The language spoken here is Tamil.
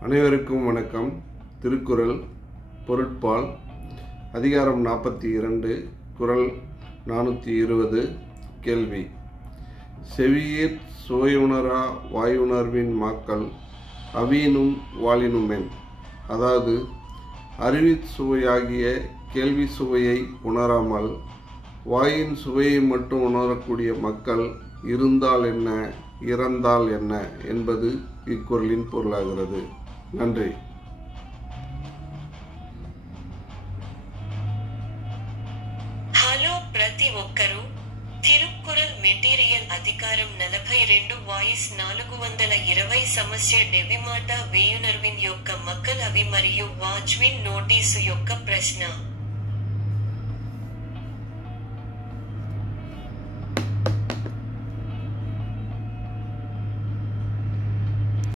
அனைவருக்கும் வணக்கம். திருக்குறள் பொருட்பால் அதிகாரம் 42 குறள் 420. கேள்வி: செவியீர் சுவையுணரா வாயுணர்வின் மாக்கள் அவியினும் வாளினுமென். அதாவது, அறிவிற் சுவையாகிய கேள்வி சுவையை உணராமல் வாயின் சுவையை மட்டும் உணரக்கூடிய மக்கள் இருந்தால் என்ன, இறந்தால் என்ன என்பது இக்குறளின் பொருளாகிறது. நன்றி. హలో ప్రతి ఒక్కరూ తిరుక్కురల్ మెటీరియల్ అధికారం 42 వాయిస్ 420 సమస్య డెవిమాట వేయునర్విన్ యొక్క మక్కల్ అవి మరియు వాచ్విన్ నోటీసు యొక్క ప్రశ్న.